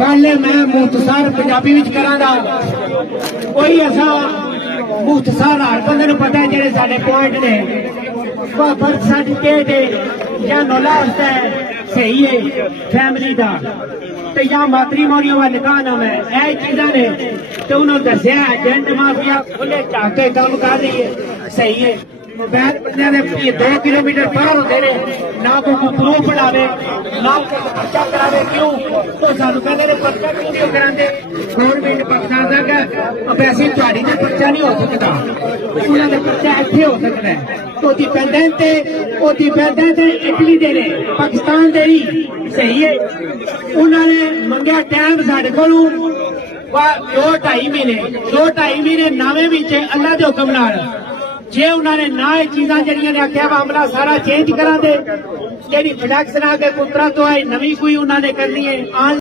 गल मैं मुख्तसर पंजाबी विच करांगा। कोई ऐसा मुख्तसर हर बंदे नूं पता है जेहड़े साडे पॉइंट ने बर्थ सर्टिफिकेट या नॉलेज है सही है फैमिली का तो या मैट्रिमोनियल वा निकाहनामा है यह चीज़ां ने तो उन्होंने दसिया एजेंट माफिया खुले चाके काम कर रही है सही है। मोबाइल बंदे 2 किलोमीटर बाहर होते रहे ना कोई प्रूफ बनावे ना पर्चा करावे क्यों तो सानू कहते ने पर्चा क्यों कराते गवर्नमेंट पाकिस्तान का वैसे तुहाडी ते पर्चा नहीं हो सकता उन्होंने पर्चा इत्थे हो सकता है तो डिपेंडेंट इटली दे ने पाकिस्तान दे ही सही है। उन्होंने मंगया टाइम साडे कोलों 2-2.5 महीने नवे विच अल्लाह दे हुक्म नाल जे उन्होंने ना ये चीज़ां जड़ियां ने आख्या मामला सारा चेंज करा दे जी फ्लैक्स ना के पुत्रा तो आई नवी कोई उन्होंने करनी है।